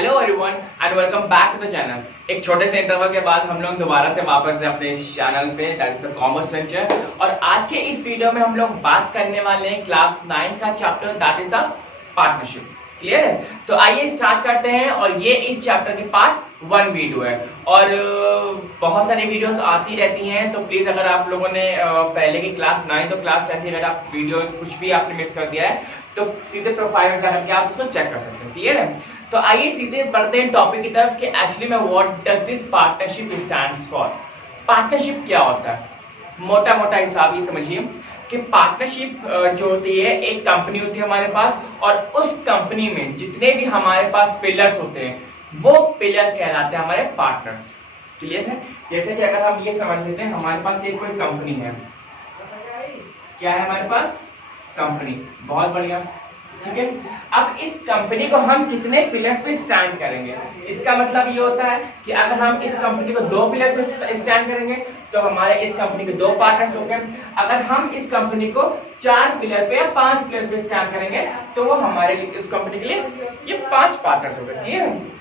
Hello everyone and welcome back to the channel. एक छोटे से इंटरवल के बाद हम लोग दोबारा से वापस से अपने इस चैनल पे that is the commerce venture. और आज के इस वीडियो में हम लोग बात करने वाले हैं क्लास 9 का chapter that is the partnership. Clear है? तो आइए स्टार्ट करते हैं। और ये इस चैप्टर की पार्ट 1 वीडियो है और बहुत सारी वीडियोस आती रहती हैं, तो प्लीज अगर आप लोगों ने पहले की क्लास 9 तो क्लास 10 की अगर आप वीडियो कुछ भी आपने मिस कर दिया है तो सीधे प्रोफाइल में जाकर के आप उसको चेक कर सकते हैं। क्लियर है? तो आइए सीधे बढ़ते हैं टॉपिक की तरफ कि एक्चुअली में what does this partnership stands for. Partnership क्या होता है? मोटा मोटा हिसाब ये समझिए कि पार्टनरशिप जो होती है, एक कंपनी होती है हमारे पास और उस कंपनी में जितने भी हमारे पास पिलर्स होते हैं वो पिलर कहलाते हैं हमारे पार्टनर्स। क्लियर है? जैसे कि अगर हम ये समझ लेते हैं हमारे पास एक कोई कंपनी है, क्या है हमारे पास? कंपनी। बहुत बढ़िया, ठीक है। अब इस कंपनी को हम कितने पिलर्स पे स्टैंड करेंगे? इसका मतलब ये होता है कि अगर हम इस कंपनी को 2 पिलर्स पे स्टैंड करेंगे तो हमारे इस कंपनी के 2 पार्टनर्स हो गए। अगर हम इस कंपनी को 4 पिलर पे या 5 पिलर पे स्टैंड करेंगे तो वो हमारे लिए, इस कंपनी के लिए ये 5 पार्टनर्स हो गए। ठीक है?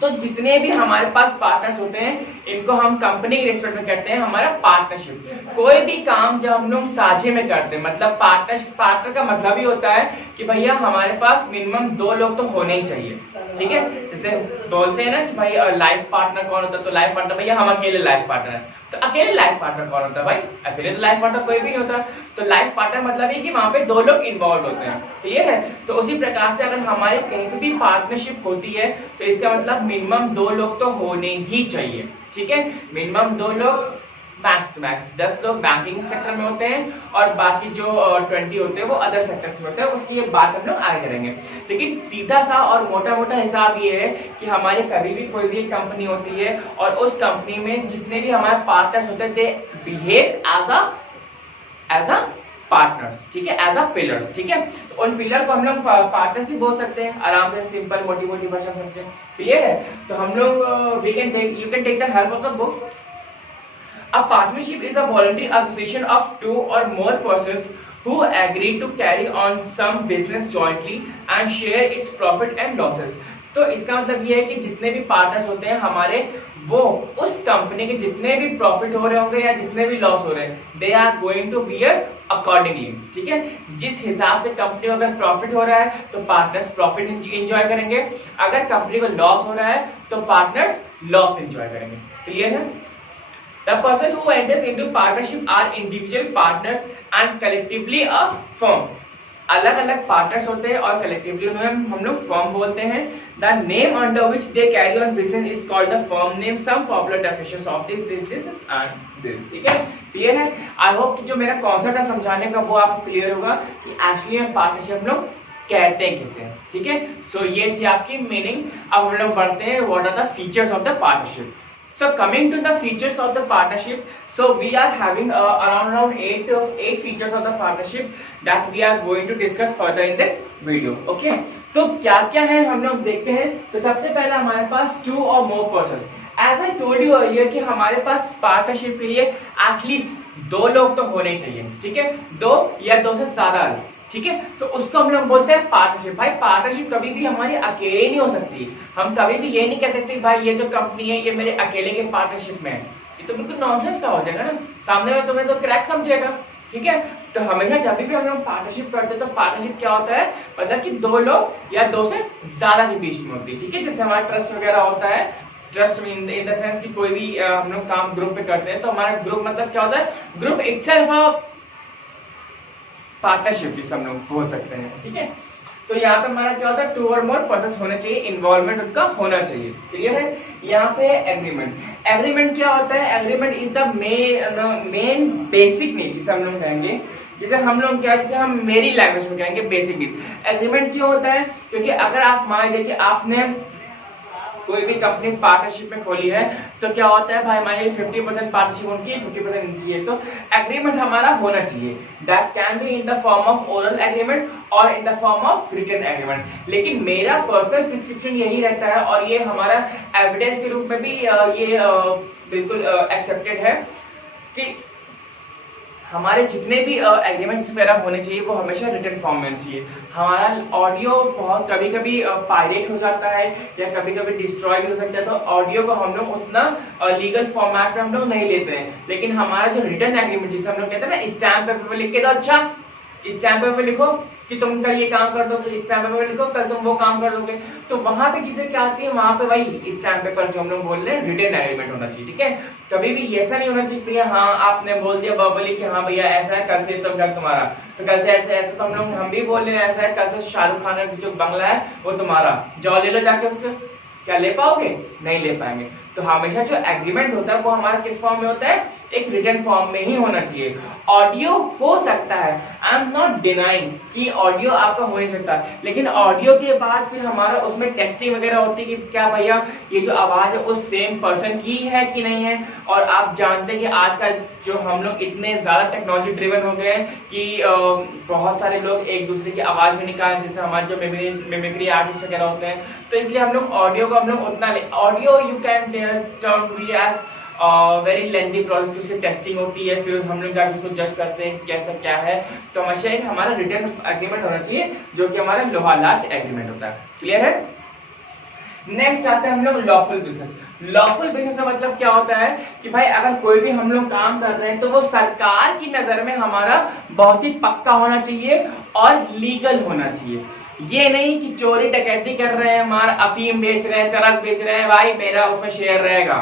तो जितने भी हमारे पास पार्टनर्स होते हैं इनको हम कंपनी के रिस्पेक्ट में कहते हैं हमारा पार्टनरशिप। कोई भी काम जब हम लोग साझे में करते हैं, मतलब पार्टनर का मतलब ही होता है कि भैया हमारे पास मिनिमम 2 लोग तो होने ही चाहिए। ठीक है? जैसे बोलते हैं ना कि भाई लाइफ पार्टनर कौन होता है, तो लाइफ पार्टनर भैया हम अकेले लाइफ पार्टनर है। तो अकेले लाइफ पार्टनर कौन होता है? भाई अकेले तो लाइफ पार्टनर कोई भी नहीं होता। तो लाइफ पार्टनर मतलब है कि वहां पे 2 लोग इन्वॉल्व होते हैं। क्लियर है? तो उसी प्रकार से अगर हमारे कहीं भी पार्टनरशिप होती है तो इसका मतलब मिनिमम 2 लोग तो होने ही चाहिए। ठीक है? मिनिमम 2 लोग, मैक्स टू मैक्स 10 लोग बैंकिंग सेक्टर में होते हैं और बाकी जो 20 होते हैं वो अदर सेक्टर्स में होते हैं। उसकी ये बात हम लोग आगे करेंगे। लेकिन सीधा सा और मोटा मोटा हिसाब ये है कि हमारे कभी भी कोई भी कंपनी होती है और उस कंपनी में जितने भी हमारे पार्टनर्स होते हैं they behave as a partners. ठीक है? As a pillars. ठीक है? तो उन पिलर को हम लोग पार्टनर्स ही बोल सकते हैं, आराम से सिंपल मोटी भाषा समझे। क्लियर है? तो हम लोग you can take the help of the book. A partnership is a voluntary association of 2 or more persons who agree to carry on some business jointly and share its profit and losses. तो इसका मतलब ये है कि जितने भी partners होते हैं हमारे, वो उस कंपनी के जितने भी प्रॉफिट हो रहे होंगे या जितने भी लॉस हो रहे हैं, they are going to bear accordingly. ठीक है? जिस हिसाब से कंपनी को अगर प्रॉफिट हो रहा है तो पार्टनर्स प्रॉफिट एंजॉय करेंगे, अगर कंपनी को लॉस हो रहा है तो पार्टनर्स लॉस एंजॉय करेंगे। क्लियर है? The person who enters into partnership are individual partners and collectively a firm. अलग अलग पार्टनर्स होते हैं और कलेक्टिवली उन्हें हम लोग फर्म बोलते हैं। The name under which they carry on business is called the firm name. Some popular definitions of this and this. ठीक है? क्लियर है? आई होप कि जो मेरा कॉन्सेप्ट है समझाने का वो आपको क्लियर होगा कि एक्चुअली पार्टनरशिप हम लोग कहते हैं किसे। ठीक है? सो ये थी आपकी मीनिंग। अब हम लोग बढ़ते हैं what are the features of the partnership. So coming to the features of the partnership, so we are having around 8 features of the partnership that we are going to discuss further in this video. Okay? तो क्या क्या है हम लोग देखते हैं। तो सबसे पहला हमारे पास 2 or more persons. As I told you earlier कि हमारे पास पार्टनरशिप के लिए एटलीस्ट 2 लोग तो होने चाहिए। ठीक है? 2 या 2 से ज्यादा। ठीक है? तो उसको हम लोग बोलते हैं पार्टनरशिप। भाई पार्टनरशिप कभी भी हमारी अकेले नहीं हो सकती। हम कभी भी ये नहीं कह सकते भाई ये जो कंपनी है ये मेरे अकेले के पार्टनरशिप में है। ये तो बिल्कुल नॉनसेंस सा हो जाएगा ना, सामने में तुम्हें तो क्रैक समझेगा। ठीक है? तो हमेशा जब भी हम लोग पार्टनरशिप करते हैं तो पार्टनरशिप क्या होता है, मतलब कि 2 लोग या 2 से ज्यादा के बीच में होती है। ठीक है? जैसे हमारा ट्रस्ट वगैरह होता है, ट्रस्ट में इन द सेंस कि कोई भी हम लोग काम ग्रुप में करते हैं तो हमारा ग्रुप मतलब क्या होता है, ग्रुप इटसेल्फ पार्टनरशिप जिसे हम लोग बोल सकते हैं। ठीक है? तो यहाँ पे हमारा क्या होता है, 2 और मोर पर्सन्स होने चाहिए, इन्वॉल्वमेंट उनका होना चाहिए। क्लियर है? यहाँ पे एग्रीमेंट। एग्रीमेंट क्या होता है? Agreement is the main basic need जिसे हम लोग कहेंगे, जिसे हम लोग क्या, जिसे हम मेरी लैंग्वेज में कहेंगे बेसिक नीड। एग्रीमेंट क्यों होता है? क्योंकि अगर आप मान लीजिए आपने कोई भी कंपनी पार्टनरशिप में खोली है तो क्या होता है भाई, हमारी 50% पार्टनरशिप उनकी है, 50% इनकी है। तो एग्रीमेंट हमारा होना चाहिए। That can be in the form of oral agreement और in the form of written agreement. लेकिन मेरा पर्सनल प्रिस्क्रिप्शन यही रहता है और ये हमारा एविडेंस के रूप में भी ये बिल्कुल एक्सेप्टेड है कि हमारे जितने भी एग्रीमेंट्स वगैरह होने चाहिए वो हमेशा रिटन फॉर्म में होना चाहिए। हमारा ऑडियो बहुत कभी कभी पायरेट हो जाता है या कभी कभी डिस्ट्रॉय भी हो सकता है, तो ऑडियो को हम लोग उतना लीगल फॉर्मेट में हम लोग नहीं लेते हैं। लेकिन हमारा जो रिटन एग्रीमेंट जिसे हम लोग कहते हैं ना, स्टैम्प पेपर पे लिख के दो, अच्छा स्टैम्प पेपर पे लिखो कि तुम कल ये काम कर दोगे, स्टैम्प पेपर लिखो कल तुम वो काम कर दोगे, तो वहां पे चीजें क्या आती है, वहां पे भाई स्टैम्प पेपर जो हम लोग बोल रहे हैं रिटन एग्रीमेंट होना चाहिए। ठीक है, कभी भी ऐसा नहीं होना चाहिए भैया हाँ आपने बोल दिया वर्बली कि हाँ भैया ऐसा है, कल से तो घर तुम्हारा, तो कल से ऐसे ऐसे, तो हम भी बोल रहे हैं ऐसा है, कल से शाहरुख खान का जो बंगला है वो तुम्हारा, जाओ ले लो जाके उससे। क्या ले पाओगे? नहीं ले पाएंगे। तो हमेशा जो एग्रीमेंट होता है वो हमारा किस फॉर्म में होता है? एक रिटन फॉर्म में ही होना चाहिए। ऑडियो हो सकता है, आई एम नॉट डिनाइंग कि ऑडियो आपका हो नहीं सकता, लेकिन ऑडियो के बाद फिर हमारा उसमें टेस्टिंग वगैरह होती है कि क्या भैया ये जो आवाज है उस सेम पर्सन की है कि नहीं है। और आप जानते हैं कि आजकल जो हम लोग इतने ज्यादा टेक्नोलॉजी ड्रिवन हो गए हैं कि बहुत सारे लोग एक दूसरे की आवाज में निकाल, जैसे हमारे जो मिमिक्री आर्टिस्ट वगैरह होते हैं, तो इसलिए हम लोग ऑडियो को हम लोग उतना audio you can turn to be as very lengthy process, उसकी टेस्टिंग होती है, फिर हम लोग जाकर उसको जज करते हैं कैसा क्या है। तो हमेशा एक हमारा रिटन एग्रीमेंट होना चाहिए जो कि हमारा लोहा लाट एग्रीमेंट होता है। क्लियर है? नेक्स्ट आते हैं हम लोग लॉफुल बिजनेस। लॉफुल बिजनेस का मतलब क्या होता है कि भाई अगर कोई भी हम लोग काम कर रहे हैं तो वो सरकार की नजर में हमारा बहुत ही पक्का होना चाहिए और लीगल होना चाहिए। ये नहीं कि चोरी डकैती कर रहे हैं, हमारा अफीम बेच रहे हैं, चरस बेच रहे हैं, भाई मेरा उसमें शेयर रहेगा।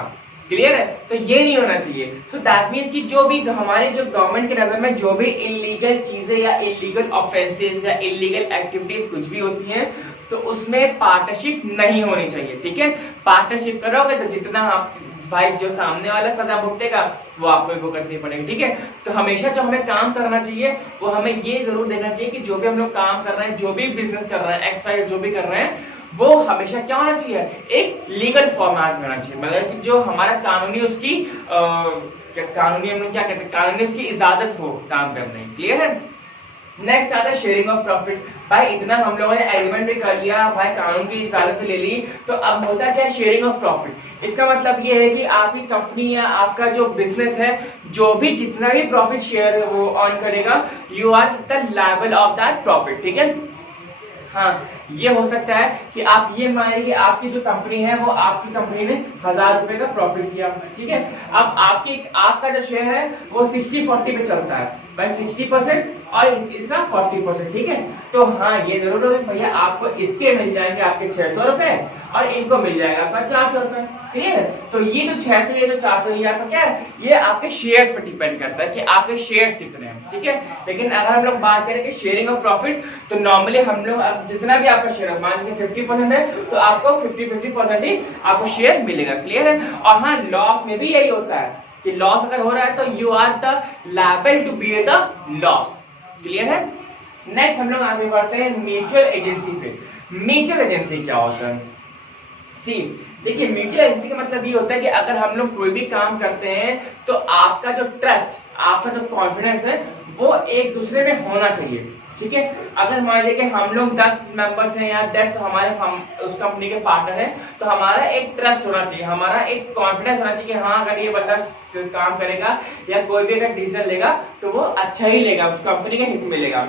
क्लियर है? तो ये नहीं होना चाहिए। सो दैट मीन्स कि जो भी हमारे जो गवर्नमेंट की नजर में जो भी इलीगल चीजें या इलीगल ऑफेंसेस या इलीगल एक्टिविटीज कुछ भी होती हैं तो उसमें पार्टनरशिप नहीं होनी चाहिए। ठीक है, पार्टनरशिप करोगे तो जितना आप भाई जो सामने वाला सजा भुगतेगा वो आपको वो करनी पड़ेगी। ठीक है, तो हमेशा जो हमें काम करना चाहिए वो हमें ये जरूर देना चाहिए कि जो भी हम लोग काम कर रहे हैं, जो भी बिजनेस कर रहे हैं, एक्सवाइज जो भी कर रहे हैं, वो हमेशा क्या होना चाहिए? एक लीगल फॉर्मेट में होना चाहिए। मतलब कि जो हमारा कानूनी उसकी कानूनी हम लोग क्या कहते हैं, कानूनी उसकी इजाजत हो काम करने की। क्लियर है? नेक्स्ट आता है शेयरिंग ऑफ प्रॉफिट। भाई इतना हम लोगों ने एग्रीमेंट भी कर लिया, भाई कानून की इजाजत ले ली, तो अब होता क्या है? Sharing of profit. इसका मतलब ये है कि आपकी कंपनी या आपका जो बिजनेस है, जो भी जितना भी प्रॉफिट शेयर वो अर्न करेगा, you are the liable of that profit. ठीक है, हाँ ये हो सकता है कि आप ये मानिए कि आपकी जो कंपनी है वो आपकी कंपनी ने 1000 रुपए का प्रॉफिट किया। ठीक है, अब आपका जो शेयर है वो 60-40 पे चलता है, भाई 60% और इसका 40%। ठीक है, तो हाँ ये जरूर होगा भैया आपको इसके मिल जाएंगे आपके 600 रुपए और इनको मिल जाएगा आपका 400 रुपए। ठीक है, तो ये जो 600 ये जो 400 ये आपका क्या है? ये आपके शेयर्स पर डिपेंड करता है कि आपके शेयर्स कितने हैं। ठीक है, लेकिन अगर हम लोग बात करें कि शेयरिंग ऑफ प्रॉफिट, तो नॉर्मली हम लोग जितना भी आपका शेयर मान लीजिए 50% है तो आपको 50-50% ही आपको शेयर मिलेगा। क्लियर है? और हाँ लॉस में भी यही होता है कि लॉस अगर हो रहा है तो you are the liable to bear the loss. Clear है? नेक्स्ट हम लोग आगे बढ़ते हैं म्यूचुअल एजेंसी पे। म्यूचुअल एजेंसी क्या होता है? सी देखिए, म्यूचुअल एजेंसी का मतलब ये होता है कि अगर हम लोग कोई भी काम करते हैं तो आपका जो ट्रस्ट, आपका जो कॉन्फिडेंस है वो एक दूसरे में होना चाहिए। ठीक है, अगर मान लीजिए कि हम लोग 10 मेंबर्स हैं या 10 हम उस कंपनी के पार्टनर हैं, तो हमारा एक ट्रस्ट होना चाहिए, हमारा एक कॉन्फिडेंस होना चाहिए कि हाँ अगर ये बंदा काम करेगा या कोई भी अगर डिसीजन लेगा तो वो अच्छा ही लेगा, उस कंपनी के हित में लेगा।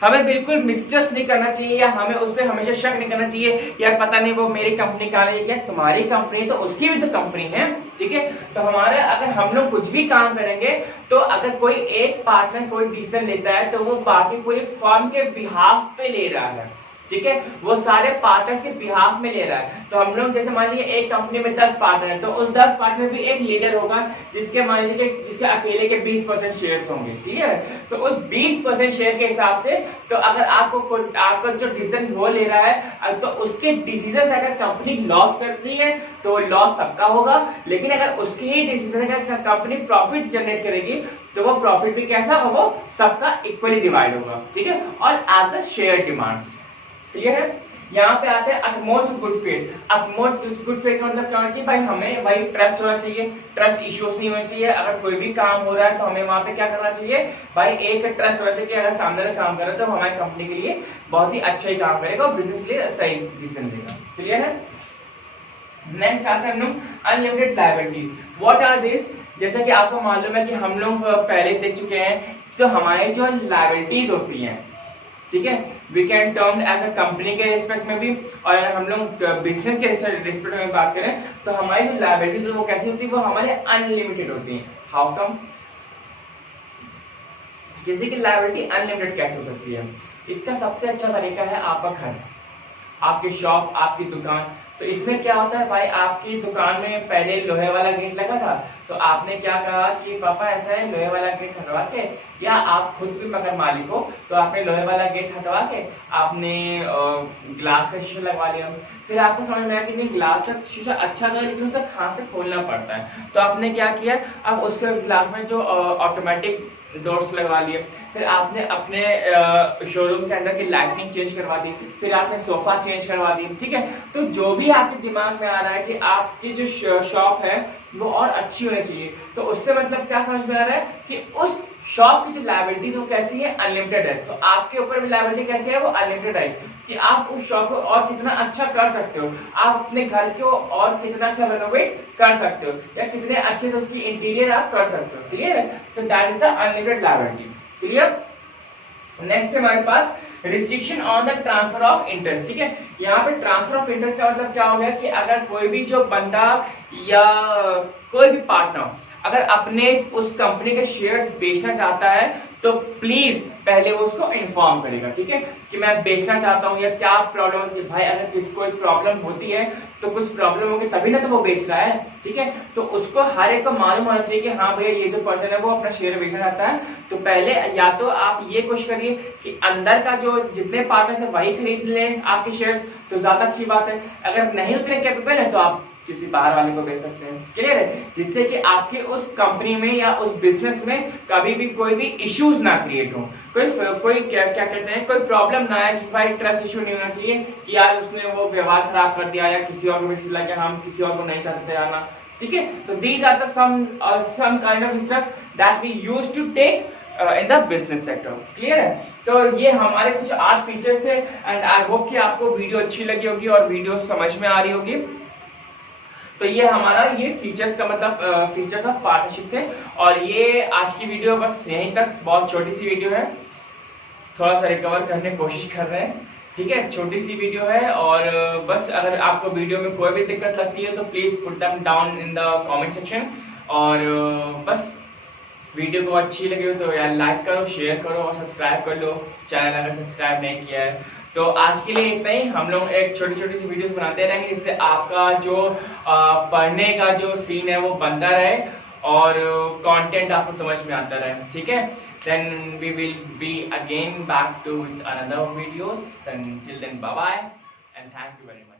हमें बिल्कुल मिसट्रस्ट नहीं करना चाहिए या हमें उस पर हमेशा शक नहीं करना चाहिए यार पता नहीं वो मेरी कंपनी का है, क्या तुम्हारी कंपनी तो उसकी भी तो कंपनी है। ठीक है, तो हमारे अगर हम लोग कुछ भी काम करेंगे तो अगर कोई एक पार्टनर कोई डिसीजन लेता है तो वो बाकी पूरी फर्म के बिहाफ पे ले रहा है। ठीक है, वो सारे पार्टनर्स के बिहाफ में ले रहा है। तो हम लोग जैसे मान लीजिए एक कंपनी में 10 पार्टनर है तो उस 10 पार्टनर भी एक लीडर होगा जिसके मान लीजिए जिसके अकेले के 20% शेयर्स होंगे। ठीक है, तो उस 20% शेयर के हिसाब से तो अगर आपका जो डिसीजन वो ले रहा है तो उसके डिसीजन से अगर कंपनी लॉस करती है तो लॉस सबका होगा, लेकिन अगर उसके ही डिसीजन से कंपनी प्रॉफिट जनरेट करेगी तो वो प्रॉफिट भी कैसा होगा? वो सबका इक्वली डिवाइड होगा। ठीक है, और as a share demands. Clear है? यहाँ पे आते हैं utmost good faith. Utmost good faith का मतलब क्या होना चाहिए? भाई हमें भाई ट्रस्ट होना चाहिए, ट्रस्ट इश्यूज नहीं होने चाहिए। अगर कोई भी काम हो रहा है तो हमें वहां पे क्या करना चाहिए? भाई एक ट्रस्ट होना चाहिए कि अगर सामने से काम कर रहा है तो हमारी कंपनी के लिए बहुत ही अच्छा ही काम करेगा और बिजनेस के लिए सही डिसीजन लेगा। क्लियर है? नेक्स्ट आते हैं हम लोग unlimited liability. What are this? जैसा कि आपको मालूम है कि हम लोग पहले देख चुके हैं, तो हमारी जो लायबिलिटीज होती हैं, ठीक है, we can term as a company के रिस्पेक्ट में भी, और अगर हम लोग बिजनेस के रिस्पेक्ट में बात करें तो हमारी जो लायबिलिटीज वो कैसी होती है, वो हमारे अनलिमिटेड होती हैं। How come? किसी की लायबिलिटी अनलिमिटेड कैसे हो सकती है? इसका सबसे अच्छा तरीका है आपका घर, आपकी शॉप, आपकी दुकान। तो इसमें क्या होता है भाई, आपकी दुकान में पहले लोहे वाला गेट लगा था, तो आपने क्या कहा कि पापा ऐसा है लोहे वाला गेट हटवा के, या आप खुद भी मगर मालिक हो तो आपने लोहे वाला गेट हटवा के आपने ग्लास का शीशा लगवा लिया। फिर आपको समझ में आया कि नहीं, ग्लास का शीशा अच्छा था लेकिन उसे हाथ से खोलना पड़ता है, तो आपने क्या किया, अब उसके ग्लास में जो ऑटोमेटिक डोर्स लगवा लिए। फिर आपने अपने शोरूम के अंदर की लाइटनिंग चेंज करवा दी, फिर आपने सोफा चेंज करवा दी, ठीक है। तो जो भी आपके दिमाग में आ रहा है कि आपकी जो शॉप है वो और अच्छी होनी चाहिए, तो उससे मतलब क्या समझ में आ रहा है कि उस शॉप की जो लायबिलिटीज वो कैसी है, अनलिमिटेड है। तो आपके ऊपर भी लायबिलिटी कैसी है, वो अनलिमिटेड है कि आप उस शॉप को और कितना अच्छा कर सकते हो, आप अपने घर को और कितना अच्छा रेनोवेट कर सकते हो, या कितने अच्छे से उसकी इंटीरियर आप कर सकते हो। क्लियर है? तो that is the unlimited liability. Clear? Next है हमारे पास restriction on the transfer of interest. ठीक है, यहाँ पे ट्रांसफर ऑफ इंटरेस्ट का मतलब क्या हो गया कि अगर कोई भी जो बंदा या कोई भी पार्टनर अगर अपने उस कंपनी के शेयर्स बेचना चाहता है तो प्लीज पहले वो उसको इन्फॉर्म करेगा, ठीक है, कि मैं बेचना चाहता हूँ या क्या प्रॉब्लम होती है। भाई अगर किसी को प्रॉब्लम होती है तो कुछ प्रॉब्लम होगी तभी ना तो वो बेच रहा है, ठीक है। तो उसको हर एक को मालूम होना चाहिए कि हाँ भैया ये जो पर्सन है वो अपना शेयर बेचना चाहता है। तो पहले या तो आप ये कोशिश करिए कि अंदर का जो जितने पार्टनर्स है वही खरीद लें आपके शेयर्स, तो ज्यादा अच्छी बात है। अगर नहीं उतने कैपेबल है तो आप किसी बाहर वाले को बेच सकते हैं। क्लियर है? जिससे कि आपके उस कंपनी में या उस बिजनेस में कभी भी कोई भी इश्यूज ना क्रिएट हो, कोई क्या कहते हैं, कोई प्रॉब्लम ना आए कि भाई ट्रस्ट इशू नहीं होना चाहिए कि यार उसने वो व्यवहार खराब कर दिया या किसी और को बेच दिया कि हम किसी और को नहीं चाहते आना, ठीक है। तो these are the some kind of steps that we used to take in the business sector. Clear है? तो ये हमारे कुछ 8 फीचर्स थे एंड आई होप कि आपको वीडियो अच्छी लगी होगी और वीडियो समझ में आ रही होगी। तो ये हमारा ये फीचर्स का मतलब फीचर्स ऑफ पार्टनरशिप थे, और ये आज की वीडियो बस यहीं तक, बहुत छोटी सी वीडियो है, थोड़ा सा रिकवर करने की कोशिश कर रहे हैं, ठीक है। छोटी सी वीडियो है और बस अगर आपको वीडियो में कोई भी दिक्कत लगती है तो please put them down in the comment section. और बस वीडियो को अच्छी लगी हो तो यार लाइक करो, शेयर करो और सब्सक्राइब कर लो चैनल अगर सब्सक्राइब नहीं किया है। तो आज के लिए इतना ही। हम लोग एक छोटी छोटी सी वीडियोस बनाते रहेंगे जिससे आपका जो पढ़ने का जो सीन है वो बनता रहे और कंटेंट आपको समझ में आता रहे, ठीक है। Then we will be again back to with another videos. Then till then, bye bye and thank you very much.